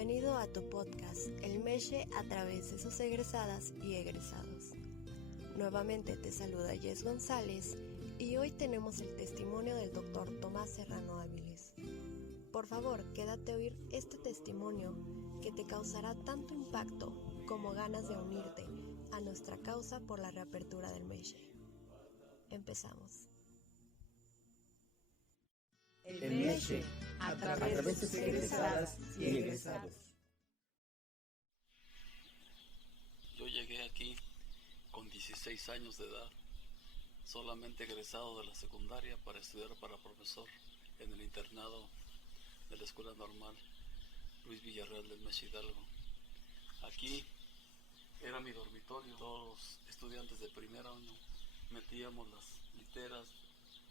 Bienvenido a tu podcast, El Meche a través de sus egresadas y egresados. Nuevamente te saluda Jess González y hoy tenemos el testimonio del Dr. Tomás Serrano Áviles. Por favor, quédate a oír este testimonio que te causará tanto impacto como ganas de unirte a nuestra causa por la reapertura del Meche. Empezamos. El Meche a través de sus egresadas y egresados. Yo llegué aquí con 16 años de edad, solamente egresado de la secundaria para estudiar para profesor en el internado de la Escuela Normal Luis Villarreal del Meche Hidalgo. Aquí era mi dormitorio, todos los estudiantes de primer año metíamos las literas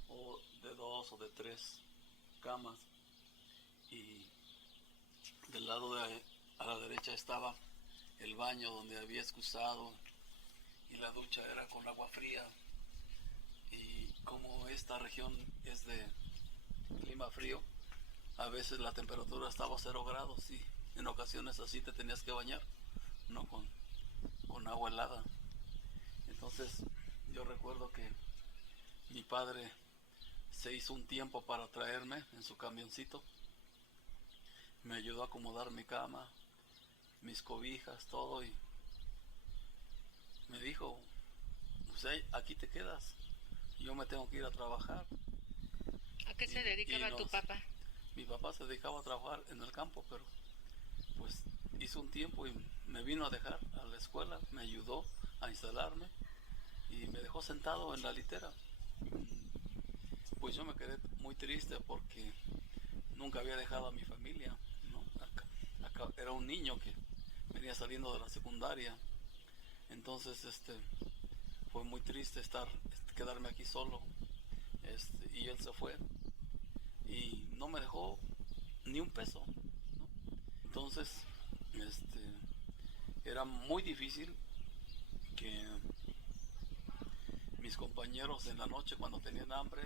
o de 2 o de 3 camas y del lado a la derecha estaba el baño donde había excusado y la ducha era con agua fría. Y como esta región es de clima frío, a veces la temperatura estaba a 0 grados y en ocasiones así te tenías que bañar, ¿no? Con agua helada. Entonces yo recuerdo que mi padre se hizo un tiempo para traerme en su camioncito. Me ayudó a acomodar mi cama, mis cobijas, todo, y me dijo, pues aquí te quedas, yo me tengo que ir a trabajar. ¿A qué se dedicaba tu papá? Mi papá se dedicaba a trabajar en el campo, pero pues hizo un tiempo y me vino a dejar a la escuela, me ayudó a instalarme y me dejó sentado en la litera. Pues yo me quedé muy triste porque nunca había dejado a mi familia, ¿no? Acá era un niño que venía saliendo de la secundaria, entonces fue muy triste quedarme aquí solo, y él se fue y no me dejó ni un peso, ¿no? Entonces era muy difícil que mis compañeros en la noche cuando tenían hambre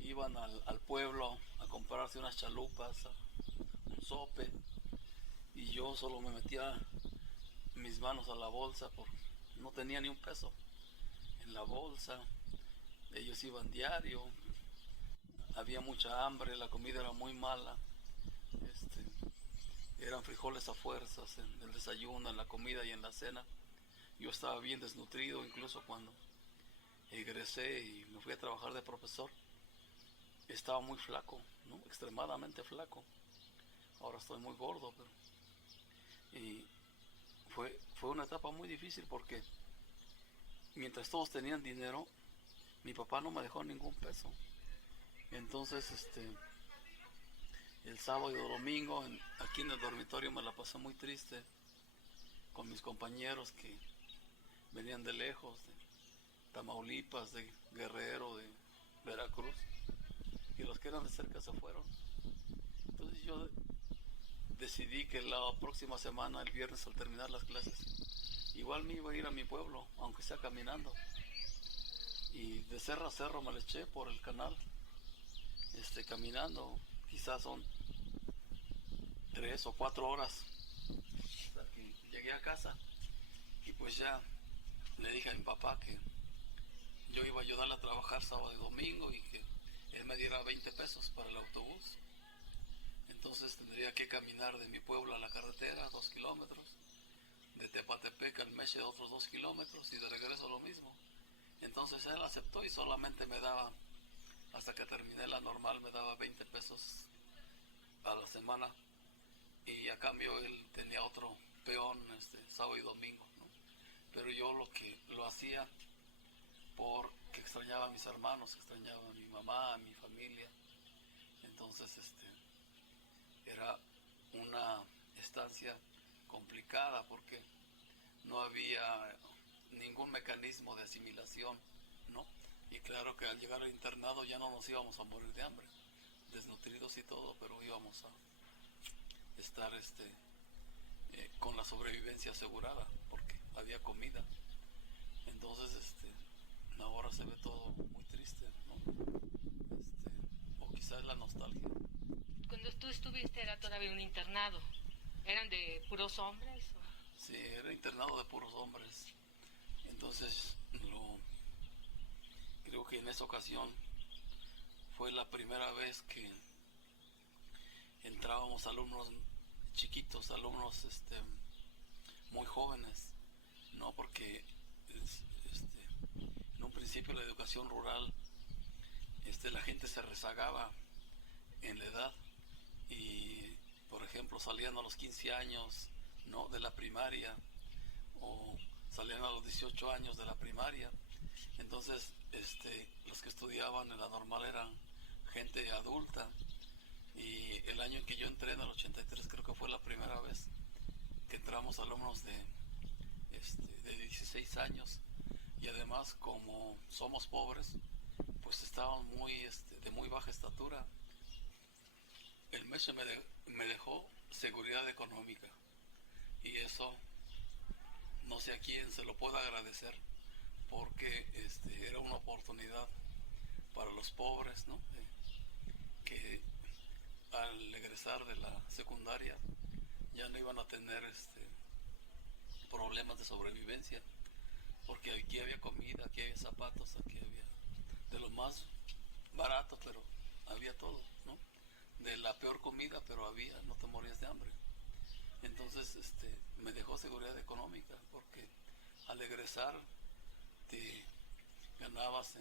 iban al pueblo a comprarse unas chalupas, un sope, y yo solo me metía mis manos a la bolsa porque no tenía ni un peso en la bolsa. Ellos iban diario, había mucha hambre, la comida era muy mala, eran frijoles a fuerzas en el desayuno, en la comida y en la cena. Yo estaba bien desnutrido, incluso cuando egresé y me fui a trabajar de profesor. Estaba muy flaco, ¿no? Extremadamente flaco. Ahora estoy muy gordo, y fue una etapa muy difícil porque mientras todos tenían dinero, mi papá no me dejó ningún peso. Entonces, el sábado y el domingo aquí en el dormitorio me la pasé muy triste con mis compañeros que venían de lejos, de Tamaulipas, de Guerrero, de Veracruz, y los que eran de cerca se fueron. Entonces yo decidí que la próxima semana, el viernes al terminar las clases, igual me iba a ir a mi pueblo, aunque sea caminando. Y de cerro a cerro me le eché por el canal, caminando, quizás son 3 o 4 horas hasta que llegué a casa. Y pues ya le dije a mi papá que yo iba a ayudarle a trabajar sábado y domingo y que él me diera 20 pesos para el autobús. Entonces tendría que caminar de mi pueblo a la carretera 2 kilómetros, de Tepatepec al Meche otros 2 kilómetros y de regreso lo mismo. Entonces él aceptó y solamente me daba, hasta que terminé la normal, me daba 20 pesos a la semana, y a cambio él tenía otro peón sábado y domingo, ¿no? Pero yo lo hacía porque extrañaba a mis hermanos, extrañaba a mi mamá, a mi familia. Entonces era una estancia complicada porque no había ningún mecanismo de asimilación, ¿no? Y claro que al llegar al internado ya no nos íbamos a morir de hambre, desnutridos y todo, pero íbamos a estar con la sobrevivencia asegurada porque había comida. Entonces ahora se ve todo muy triste, ¿no? O quizás la nostalgia. Cuando tú estuviste era todavía un internado. ¿Eran de puros hombres? Sí, era internado de puros hombres. Entonces, creo que en esa ocasión fue la primera vez que entrábamos alumnos chiquitos, alumnos muy jóvenes, ¿no? Porque en un principio la educación rural, la gente se rezagaba en la edad y, por ejemplo, salían a los 15 años, ¿no?, de la primaria, o salían a los 18 años de la primaria. Entonces, los que estudiaban en la normal eran gente adulta, y el año en que yo entré, en el 83, creo que fue la primera vez que entramos alumnos de 16 años, y además, como somos pobres, pues estaban de muy baja estatura. El MESHE me dejó seguridad económica, y eso no sé a quién se lo pueda agradecer, porque era una oportunidad para los pobres, ¿no? Que al egresar de la secundaria ya no iban a tener problemas de sobrevivencia, porque aquí había comida, aquí había zapatos, aquí había de lo más barato, pero había todo, ¿no? De la peor comida, pero había, no te morías de hambre. Entonces, me dejó seguridad económica, porque al egresar te ganabas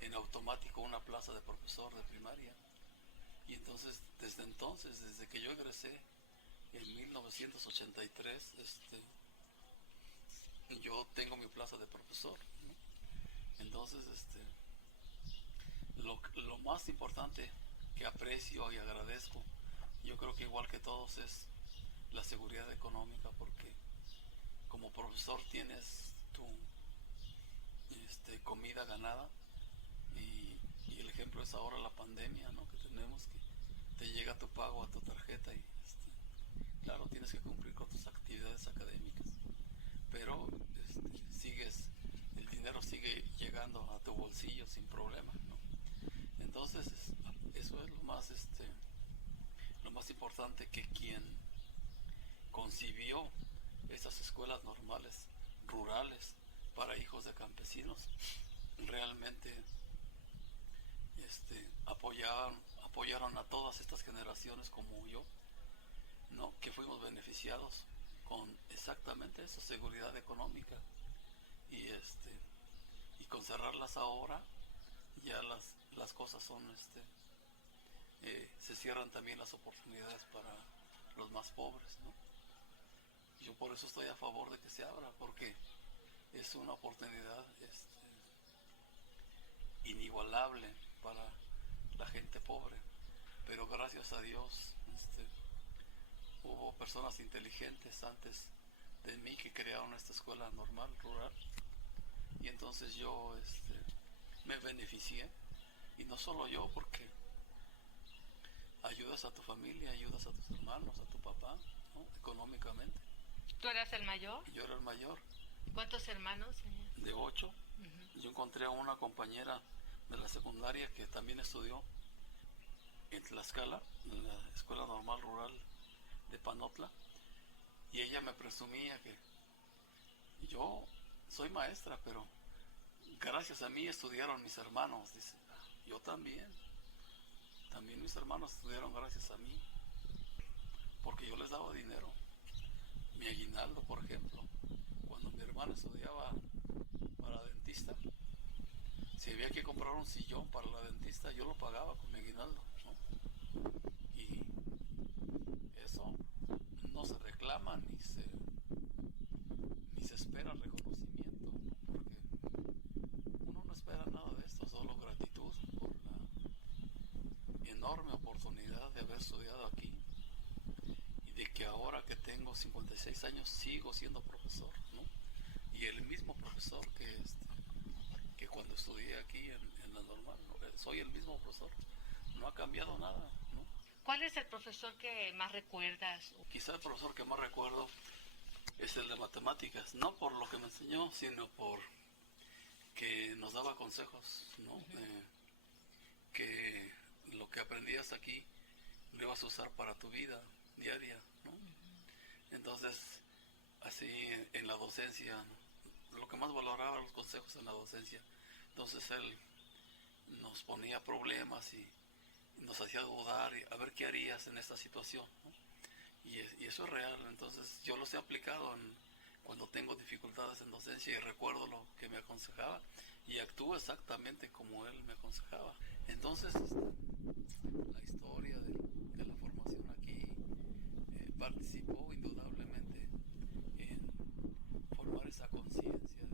en automático una plaza de profesor de primaria. Y entonces, desde que yo egresé en 1983, yo tengo mi plaza de profesor, ¿no? Entonces, lo más importante que aprecio y agradezco, yo creo que igual que todos, es la seguridad económica, porque como profesor tienes tu comida ganada, y el ejemplo es ahora la pandemia, ¿no?, que tenemos, que te llega tu pago a tu tarjeta, y claro, tienes que cumplir con tus actividades académicas, pero el dinero sigue llegando a tu bolsillo sin problema, ¿no? Entonces, eso es lo más importante, que quien concibió esas escuelas normales rurales para hijos de campesinos realmente apoyaron a todas estas generaciones como yo, ¿no?, que fuimos beneficiados con exactamente eso, seguridad económica, y con cerrarlas ahora ya las cosas son se cierran también las oportunidades para los más pobres, ¿no? Yo por eso estoy a favor de que se abra, porque es una oportunidad inigualable para la gente pobre, pero gracias a Dios hubo personas inteligentes antes de mí que crearon esta escuela normal rural, y entonces yo me beneficié, y no solo yo, porque ayudas a tu familia, ayudas a tus hermanos, a tu papá, ¿no?, económicamente. ¿Tú eras el mayor? Yo era el mayor. ¿Cuántos hermanos tenías? De 8. Yo encontré a una compañera de la secundaria que también estudió en Tlaxcala, en la Escuela Normal Rural de Panotla, y ella me presumía que yo soy maestra, pero gracias a mí estudiaron mis hermanos. Dice, yo también mis hermanos estudiaron gracias a mí, porque yo les daba dinero, mi aguinaldo, por ejemplo. Cuando mi hermana estudiaba para dentista, si había que comprar un sillón para la dentista, yo lo pagaba con mi aguinaldo, ¿no? Y eso no se reclama ni se espera reconocimiento, ¿no? Porque uno no espera nada de esto, solo gratitud por la enorme oportunidad de haber estudiado aquí, y de que ahora que tengo 56 años sigo siendo profesor, ¿no? Y el mismo profesor que cuando estudié aquí en la normal, ¿no? Soy el mismo profesor, no ha cambiado nada, ¿no? ¿Cuál es el profesor que más recuerdas? Quizá el profesor que más recuerdo es el de matemáticas, no por lo que me enseñó, sino por que nos daba consejos, ¿no? Que lo que aprendías aquí lo ibas a usar para tu vida diaria, ¿no? Entonces, así en la docencia, ¿no? Lo que más valoraba los consejos en la docencia. Entonces él nos ponía problemas y nos hacía dudar y a ver qué harías en esta situación, ¿no? Y eso es real. Entonces yo los he aplicado cuando tengo dificultades en docencia y recuerdo lo que me aconsejaba y actúo exactamente como él me aconsejaba. Entonces la historia de la formación aquí participó indudablemente en formar esa conciencia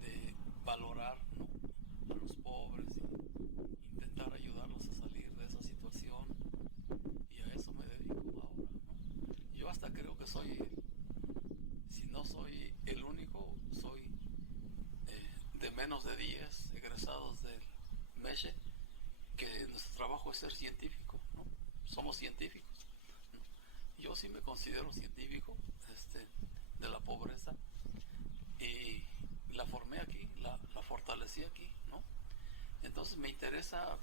de valorar, ¿no?, a los pobres y intentar ayudarlos a salir de esa situación, y a eso me dedico ahora, ¿no? Yo hasta creo que si no soy el único, soy de menos de 10 egresados del MESHE, que nuestro trabajo es ser científico, ¿no? Somos científicos, ¿no? Yo sí me considero científico de la pobreza, y la formé aquí, la fortalecí aquí, ¿no? Entonces me interesa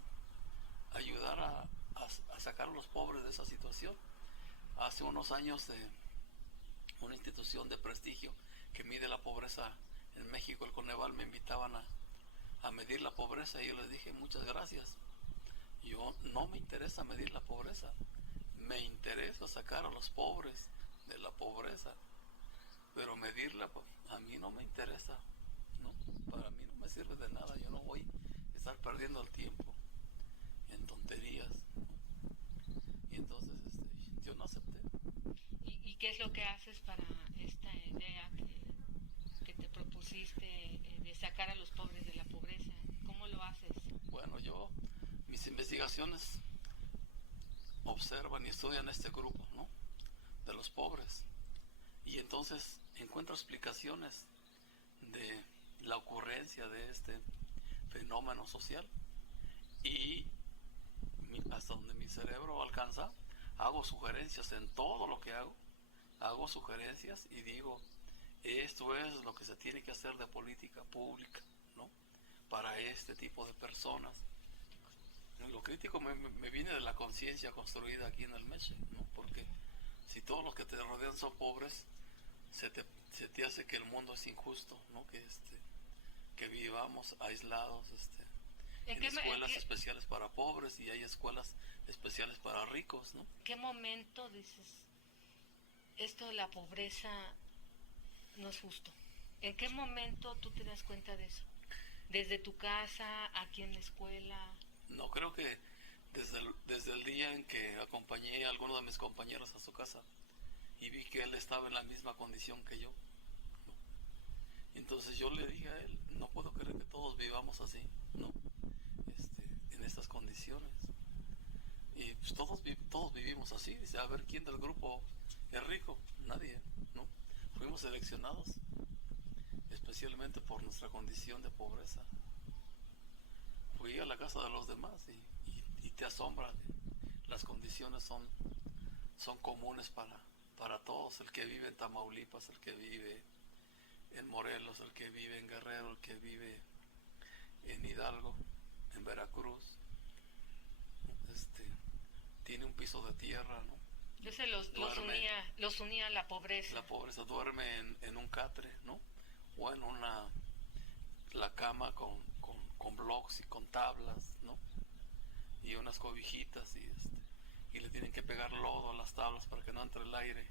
ayudar a sacar a los pobres de esa situación. Hace unos años una institución de prestigio que mide la pobreza en México, el Coneval, me invitaban a medir la pobreza, y yo les dije muchas gracias. Yo no me interesa medir la pobreza, me interesa sacar a los pobres de la pobreza, pero medirla, pues, a mí no me interesa, ¿no? Para mí no me sirve de nada. Yo no voy a estar perdiendo el tiempo en tonterías, ¿no? Y entonces yo no acepté. ¿Y qué es lo que haces para esta idea que te propusiste de sacar a los pobres de la pobreza? ¿Cómo lo haces? Bueno, mis investigaciones observan y estudian este grupo, ¿no?, de los pobres, y entonces encuentro explicaciones de la ocurrencia de este fenómeno social, y hasta donde mi cerebro alcanza, hago sugerencias en todo lo que hago sugerencias y digo, esto es lo que se tiene que hacer de política pública, ¿no?, para este tipo de personas. Lo crítico me viene de la conciencia construida aquí en el MESHE, ¿no? Porque si todos los que te rodean son pobres, se te hace que el mundo es injusto, ¿no? Que vivamos aislados en escuelas especiales para pobres, y hay escuelas especiales para ricos, ¿no? ¿En qué momento dices, esto de la pobreza no es justo? ¿En qué momento tú te das cuenta de eso? ¿Desde tu casa, aquí en la escuela? No, creo que desde el día en que acompañé a alguno de mis compañeros a su casa y vi que él estaba en la misma condición que yo, ¿no? Entonces yo le dije a él, no puedo creer que todos vivamos así, ¿no? En estas condiciones. Y pues todos vivimos así. Dice, a ver, ¿quién del grupo es rico? Nadie, ¿no? Fuimos seleccionados especialmente por nuestra condición de pobreza. Fui a la casa de los demás y te asombra. Las condiciones son comunes para todos. El que vive en Tamaulipas, el que vive en Morelos, el que vive en Guerrero, el que vive en Hidalgo, en Veracruz, tiene un piso de tierra, ¿no? Entonces los unía la pobreza. La pobreza duerme en un catre, ¿no? O en la cama con blocks y con tablas, ¿no? Y unas cobijitas, y le tienen que pegar lodo a las tablas para que no entre el aire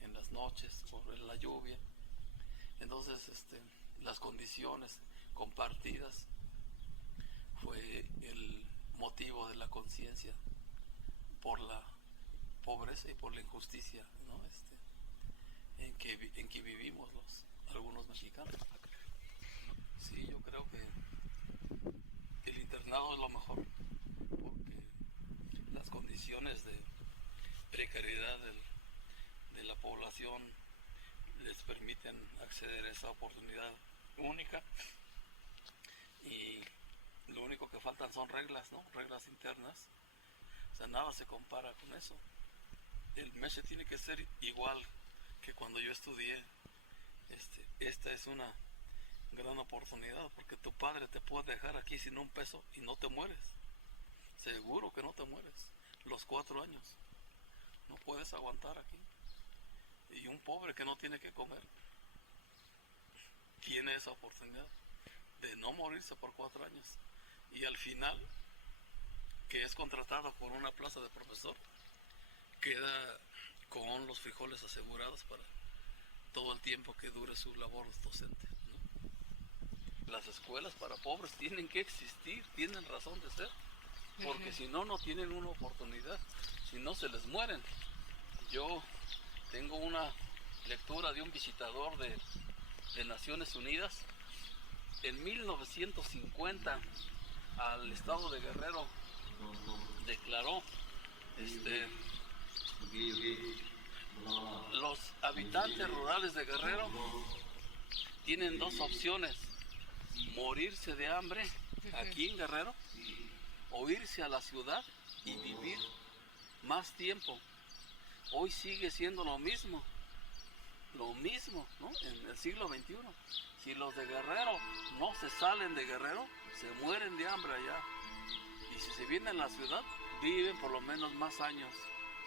en las noches por la lluvia. Entonces las condiciones compartidas fue el motivo de la conciencia por la pobreza y por la injusticia, ¿no? en que vivimos algunos mexicanos. Sí, yo creo que el internado es lo mejor, porque las condiciones de precariedad de la población les permiten acceder a esa oportunidad única, y lo único que faltan son reglas, ¿no? Reglas internas. O sea, nada se compara con eso. El MESHE tiene que ser igual que cuando yo estudié. Esta es una gran oportunidad, porque tu padre te puede dejar aquí sin un peso y no te mueres. Seguro que no te mueres. Los 4 años. no puedes aguantar aquí. Y un pobre que no tiene que comer tiene esa oportunidad de no morirse por 4 años y al final, que es contratado por una plaza de profesor, queda con los frijoles asegurados para todo el tiempo que dure su labor docente, ¿no? Las escuelas para pobres tienen que existir, tienen razón de ser, porque si no, no tienen una oportunidad, si no se les mueren. Yo tengo una lectura de un visitador de Naciones Unidas. En 1950 al estado de Guerrero declaró los habitantes rurales de Guerrero tienen 2 opciones: morirse de hambre aquí en Guerrero o irse a la ciudad y vivir más tiempo. Hoy sigue siendo lo mismo, ¿no? En el siglo XXI. Si los de Guerrero no se salen de Guerrero, se mueren de hambre allá. Y si se vienen a la ciudad, viven por lo menos más años,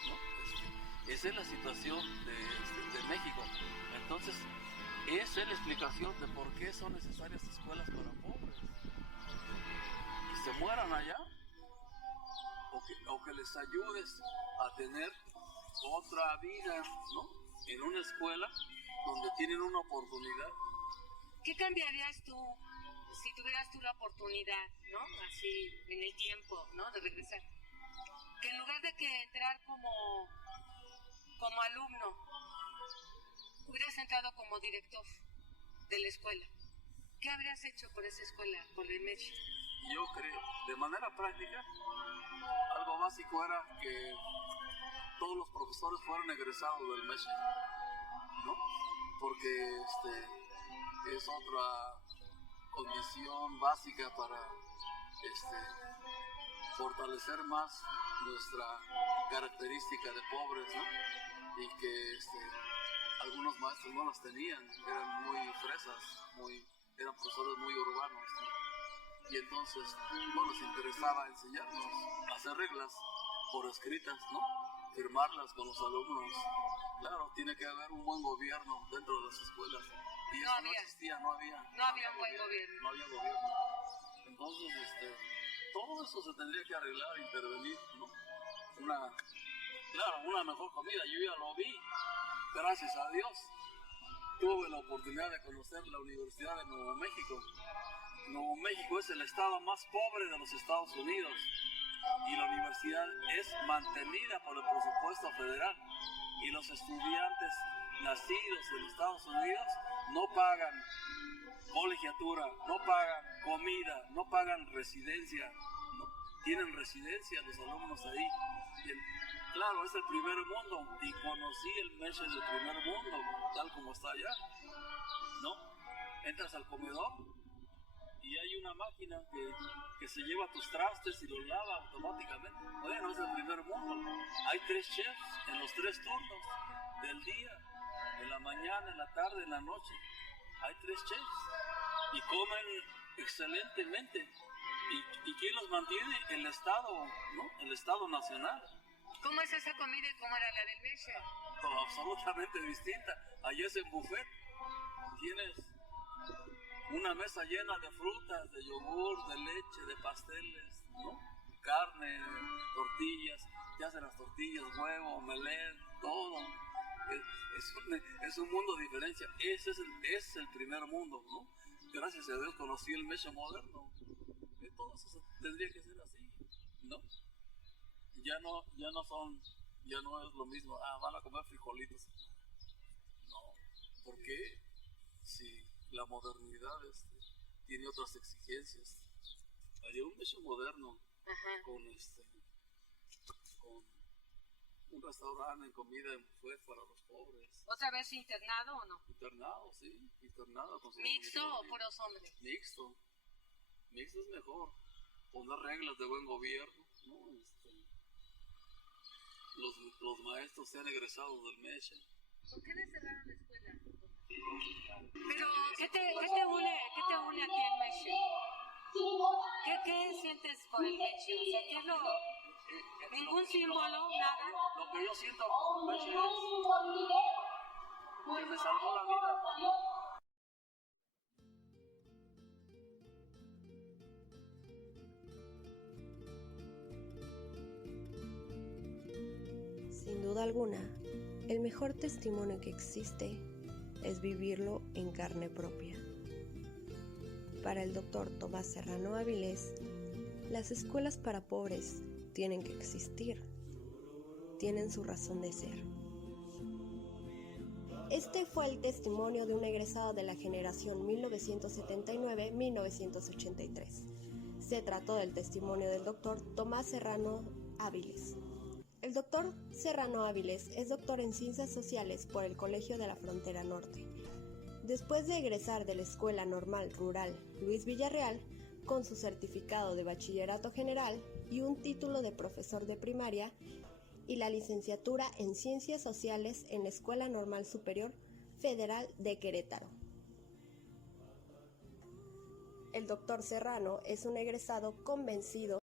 ¿no? Esa es la situación de México. Entonces, esa es la explicación de por qué son necesarias escuelas para pobres. Y se mueran allá, o que les ayudes a tener otra vida, ¿no? En una escuela donde tienen una oportunidad. ¿Qué cambiarías tú si tuvieras tú la oportunidad, ¿no? Así, en el tiempo, ¿no? De regresar. Que en lugar de que entrar como alumno, hubieras entrado como director de la escuela. ¿Qué habrías hecho por esa escuela, por el MESHE? Yo creo, de manera práctica, algo básico era que todos los profesores fueran egresados del MESHE, ¿no? Porque es otra condición básica para fortalecer más nuestra característica de pobres, ¿no? Y que algunos maestros no las tenían, eran muy fresas, eran profesores muy urbanos, ¿no? Y entonces no les interesaba enseñarnos, hacer reglas por escritas, ¿no? Firmarlas con los alumnos. Claro, tiene que haber un buen gobierno dentro de las escuelas. Y eso no existía, no había un buen gobierno. No había gobierno. Entonces, todo eso se tendría que arreglar, intervenir, ¿no? Una mejor comida. Yo ya lo vi, gracias a Dios. Tuve la oportunidad de conocer la Universidad de Nuevo México. Nuevo México es el estado más pobre de los Estados Unidos y la universidad es mantenida por el presupuesto federal y los estudiantes nacidos en Estados Unidos no pagan colegiatura, no pagan comida, no pagan residencia, no tienen residencia los alumnos ahí. Claro, es el primer mundo y conocí el MESHE del primer mundo, tal como está allá, ¿no? Entras al comedor y hay una máquina que se lleva tus trastes y los lava automáticamente. Bueno, es el primer mundo. Hay 3 chefs en los 3 turnos del día, en la mañana, en la tarde, en la noche. Hay 3 chefs y comen excelentemente. ¿Y quién los mantiene? El Estado, ¿no? El Estado Nacional. ¿Cómo es esa comida y cómo era la del MESHE? Todo absolutamente distinta. Allí es en buffet. Tienes una mesa llena de frutas, de yogur, de leche, de pasteles, ¿no? Carne, tortillas, te hacen las tortillas, huevo, omelette, todo. Es un mundo de diferencia. Ese es el primer mundo, ¿no? Gracias a Dios conocí el MESHE moderno. Todo eso tendría que ser así, ¿no? Ya no es lo mismo, van a comer frijolitos. No, ¿por qué? Si la modernidad tiene otras exigencias. Haría un MESHE moderno. Ajá. con un restaurante en comida en buffet para los pobres. ¿Otra vez internado o no? Internado, sí, internado. ¿Mixto o puros hombres? Mixto es mejor. Poner reglas de buen gobierno, ¿no? Los maestros sean egresados del MESHE. ¿Por qué le cerraron la escuela? Pero, ¿qué te une aquí el MESHE? ¿Qué sientes por el MESHE? O sea, Ningún símbolo, nada. Lo que yo siento con Meche es que me salvó la vida. Sin duda alguna, el mejor testimonio que existe es vivirlo en carne propia. Para el doctor Tomás Serrano Áviles, las escuelas para pobres tienen que existir, tienen su razón de ser. Este fue el testimonio de un egresado de la generación 1979-1983. Se trató del testimonio del doctor Tomás Serrano Áviles. El doctor Serrano Áviles es doctor en Ciencias Sociales por el Colegio de la Frontera Norte. Después de egresar de la Escuela Normal Rural Luis Villarreal, con su certificado de Bachillerato General y un título de profesor de primaria, y la licenciatura en Ciencias Sociales en la Escuela Normal Superior Federal de Querétaro. El doctor Serrano es un egresado convencido